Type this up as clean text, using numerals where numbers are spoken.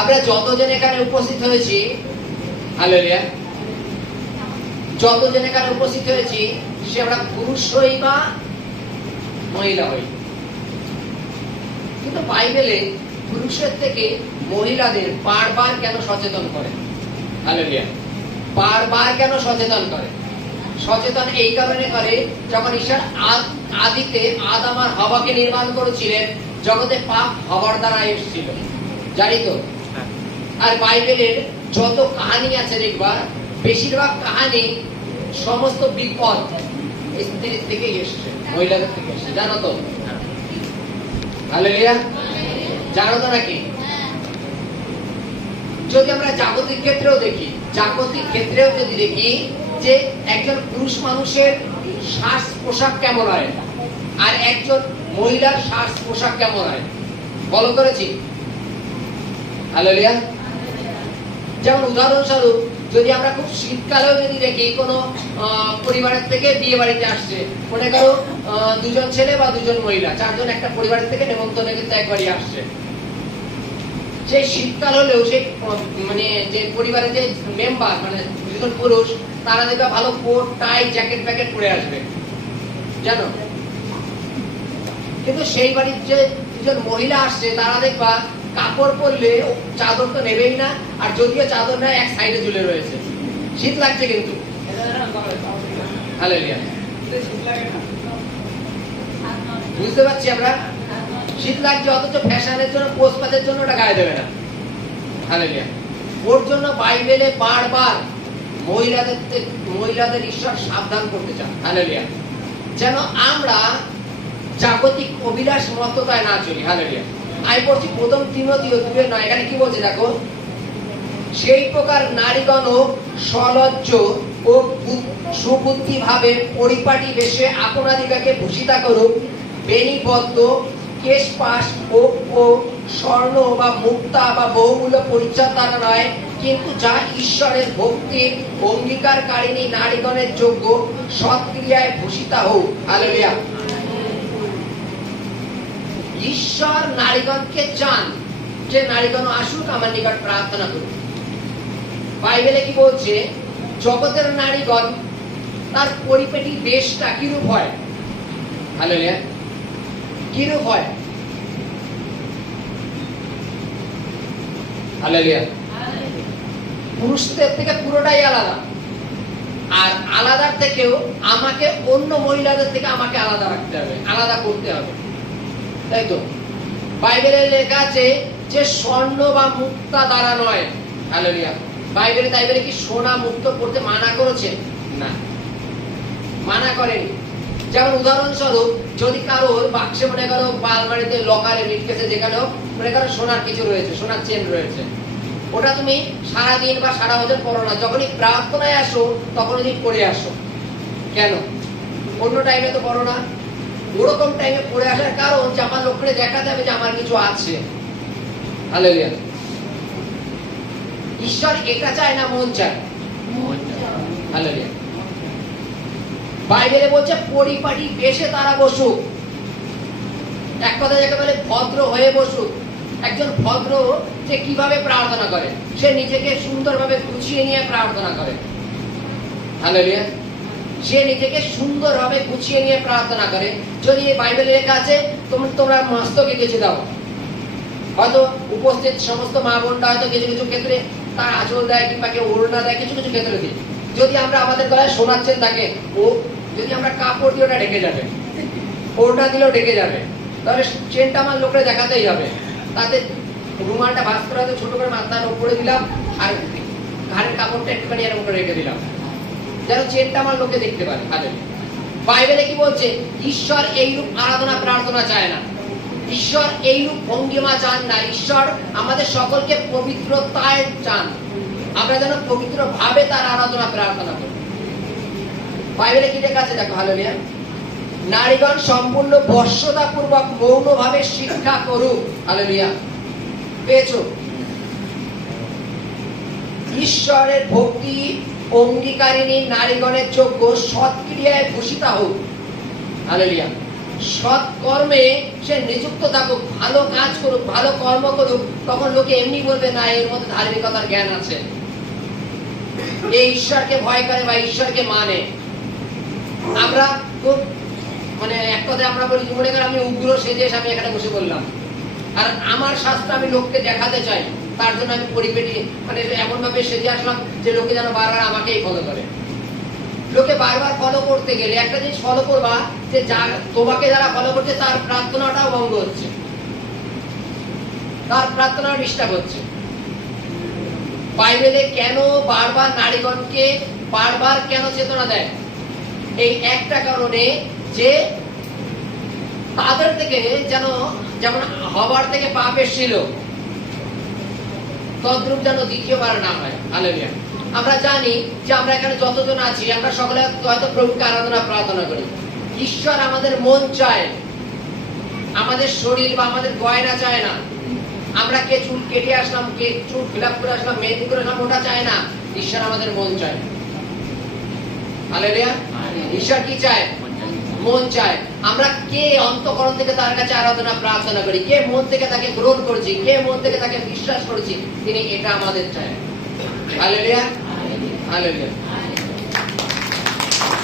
আমরা যতজন এখানে উপস্থিত হয়েছি, হালেলুয়া, যতজন এখানে উপস্থিত হয়েছি সে আমরা পুরুষ হই বা মহিলা হই, কিন্তু বাইবেলে পুরুষের থেকে মহিলাদের বারবার কেন সচেতন করে? হালেলুয়া, বারবার কেন সচেতন করে? সচেতন এই কারণে করে, যখন ঈশ্বর আদিতে আদম আর হাওয়াকে নির্মাণ করেছিলেন, জগতে পাপ হওয়ার দ্বারা এসেছিল, জানি তো। আর বাইবেলের যত কাহিনী আছে দেখবা, বেশিরভাগ কাহিনী সমস্ত বিপদ স্ত্রীর থেকে এসছে, মহিলাদের থেকে এসছে, জানো তো? হালেলুয়া, জানো তো নাকি? যদি আমরা জাগতিক ক্ষেত্রেও দেখি, জাগতিক ক্ষেত্রেও যদি দেখি যে একজন পুরুষ মানুষের শ্বাস পোশাক কেমন হয় আর একজন মহিলার শ্বাস পোশাক কেমন হয়, ফলো করেছি? হালেলুয়া। যেমন উদাহরণস্বরূপ যদি আমরা খুব শীতকালেও যদি দেখি কোনো পরিবারের থেকে বিয়ে বাড়িতে আসছে, মনে করো দুজন ছেলে বা দুজন মহিলা, চারজন একটা পরিবারের থেকে নেমন্তন্নে কিন্তু একবারই আসছে, সেই শীতকাল হলেও সেই মানে যে পরিবারের যে মেম্বার মানে দুজন পুরুষ, তারা দেখবে ভালো কোট টাই জ্যাকেট প্যাকেট পরে আসবে, জানো। কিন্তু সেই বাড়ির যে দুজন মহিলা আসছে, তারা দেখবা কাপড় পরলে চাদর তো নেবেই না, আর যদিও চাদর নেয় এক সাইডে ঝুলে রয়েছে, শীত লাগছে কিন্তু। হালেলুয়া, বুঝতে পারছি আমরা, শীত লাগছে, অথচ ফ্যাশনের জন্য পোস্টপাতের জন্য ওটা গায়ে দেবে না। হালেলুয়া। ওর জন্য বাইবেলে বারবার মহিলাদের ঈশ্বর সাবধান করতে চান। হালেলুয়া, যেন আমরা জাগতিক অভিলাষ মত্ততায় না চলি। হালেলুয়া। আমি পড়ছি প্রথম তিমথিও 2:9, এখানে কি বলছে দেখো, সেই প্রকার নারীগণ সলজ্জ ও সুবুদ্ধি ভাবে পরিপাটি বেশে আপনাদিগকে ভূষিতা করুক, বেণীবদ্ধ, কেশপাশ ও স্বর্ণ বা মুক্তা বা বহুমূল্য পরিচ্ছদ দ্বারা নয়, কিন্তু যা ঈশ্বরের ভক্তির অঙ্গীকারকারিণী নারীগণের যোগ্য, সৎক্রিয়ায় ভূষিতা হোক। হালেলুয়া। ঈশ্বর নারীগণকে চান যে নারীগণ আসুক আমার নিকট প্রার্থনা করুক। বাইবেলে কি বলছে, জগতের নারীগণ তার পরিপেটি বেশটা কিরূপ হয়? হালেলুয়া, কিরূপ হয়? হালেলুয়া। পুরুষদের থেকে পুরোটাই আলাদা, আর আলাদার থেকেও আমাকে অন্য মহিলাদের থেকে আমাকে আলাদা রাখতে হবে, আলাদা করতে হবে, তাই তো? বাইবেলে লেখা আছে যে স্বর্ণ বা মুক্তা দ্বারা নয়। হালেলুয়া। বাইবেলে কি সোনা মুক্ত করতে মানা করেছে? না, মানা করেনি। যেমন উদাহরণস্বরূপ, যদি কারোর বাক্সে মনে করো বা আলমারিতে লকারে মিটকেসে যেখানেও মনে করো সোনার কিছু রয়েছে, সোনার চেন রয়েছে, ওটা তুমি সারাদিন বা সারা বছর পড়ো না, যখনই প্রার্থনায় আসো তখনই তুমি পড়ে আসো। কেন? অন্য টাইমে তো পড়ো না। ওরকম টাইমে পড়ে আসার কারণ যে আমার লোককে দেখাতে হবে যে আমার কিছু আছে। হালেলুয়া। ঈশ্বর এটা চায় না মন চায়? হালেলুয়া। বাইবেলে বলছে পরিপাটি বেশে তারা বসুক, এক কথা যাকে বলে ভদ্র হয়ে বসুক। একজন ভদ্র যে কিভাবে প্রার্থনা করে, সে নিজেকে সুন্দরভাবে গুছিয়ে নিয়ে প্রার্থনা করে। হালেলুয়া। সে নিজেকে সুন্দরভাবে গুছিয়ে নিয়ে প্রার্থনা করে। যদি এই বাইবেলে লেখা আছে তোমরা মস্তকে গেছে দাও, হয়তো উপস্থিত সমস্ত মা বোনরা হয়তো কিছু কিছু ক্ষেত্রে তার আঁচল দেয় কিংবা কেউ ওড়না দেয়, কিছু কিছু ক্ষেত্রে দিই। যদি আমরা আমাদের গলায় সোনার চেন থাকে, ও যদি আমরা কাপড় দিয়ে ওটা ঢেকে যাবে, ওড়না দিলেও ঢেকে যাবে, তাহলে চেনটা আমার লোকরে দেখাতেই হবে। তাতে রুমালটা ভাঁজ করে হয়তো ছোট করে মাথার উপরে দিলাম, আর ঘাড়ের কাপড়টা একটুখানি এরকম করে রেখে দিলাম, যেন চেনটা আমার লোকে দেখতে পারে। বাইবেলে কি বলছে? ঈশ্বর এইরূপ আরাধনা প্রার্থনা চায় না, ঈশ্বর এইরূপ ভঙ্গিমা চান না। ঈশ্বর আমাদের সকলকে পবিত্রতায় চান, আমরা যেন পবিত্র ভাবে তার আরাধনা প্রার্থনা করি। বাইবেলে কি লেখা আছে দেখো। হালেলুয়া। নারীগণ সম্পূর্ণ বশ্যতা পূর্বক মৌনভাবে শিক্ষা করুক। হালেলুয়া। পেয়েছো? ঈশ্বরের ভক্তি অঙ্গীকারিণী নারীগণের যোগ্য, সৎক্রিয়ায় ভূষিতা হোক। হালেলুয়া। সৎ কর্মে সে নিযুক্ত থাকুক, ভালো কাজ করুক, ভালো কর্ম করুক, তখন লোকে এমনি বলবে না এর মধ্যে ধার্মিকতার জ্ঞান আছে, এই ঈশ্বরকে ভয় করে বা ঈশ্বরকে মানে। আমরা খুব মানে এক কথায় আমরা বলি, মনে করেন আমি উগ্র সেজে আমি এখানে বসে বললাম, আর আমার শাস্ত্র আমি লোককে দেখাতে চাই, তার জন্য আমি পরিপেটি মানে এমন ভাবে সেজে আসলাম যে লোকে যেন বারবার আমাকেই ফলো করে। লোকে বারবার ফলো করতে গেলে একটা জিনিস ফলো করবা, যে যার তোমাকে যারা ফলো করছে তার প্রার্থনাটাও ভঙ্গ হচ্ছে, তার প্রার্থনাও ডিস্টার্ব হচ্ছে। বাইবেলে কেন বারবার নারীগণকে বারবার কেন চেতনা দেয়? এই একটা কারণে যে তাদের থেকে যেন, যেমন হবার থেকে পাপ এসেছিল, তদ্রূপ যেন দ্বিতীয়বার না হয়। হালেলুয়া। আমরা জানি যে আমরা এখানে যতজন আছি আমরা সকলে হয়তো প্রভুকে আরাধনা প্রার্থনা করি। ঈশ্বর আমাদের মন চায়, আমাদের শরীর বা আমাদের গয়না চায় না। আমরা কে চুল কেটে আসলাম, কে চুল ফিলাপ করে আসলাম, মেহেদি করে আসলাম, ওটা চায় না। ঈশ্বর আমাদের মন চায়। হালেলুয়া। ঈশ্বর কি চায়? মন চায়। আমরা কে অন্তঃকরণ থেকে তার কাছে আরাধনা প্রার্থনা করি, কে মন থেকে তাকে গ্রহণ করছি, কে মন থেকে তাকে বিশ্বাস করছি, তিনি এটা আমাদের চায়। Hallelujah, hallelujah.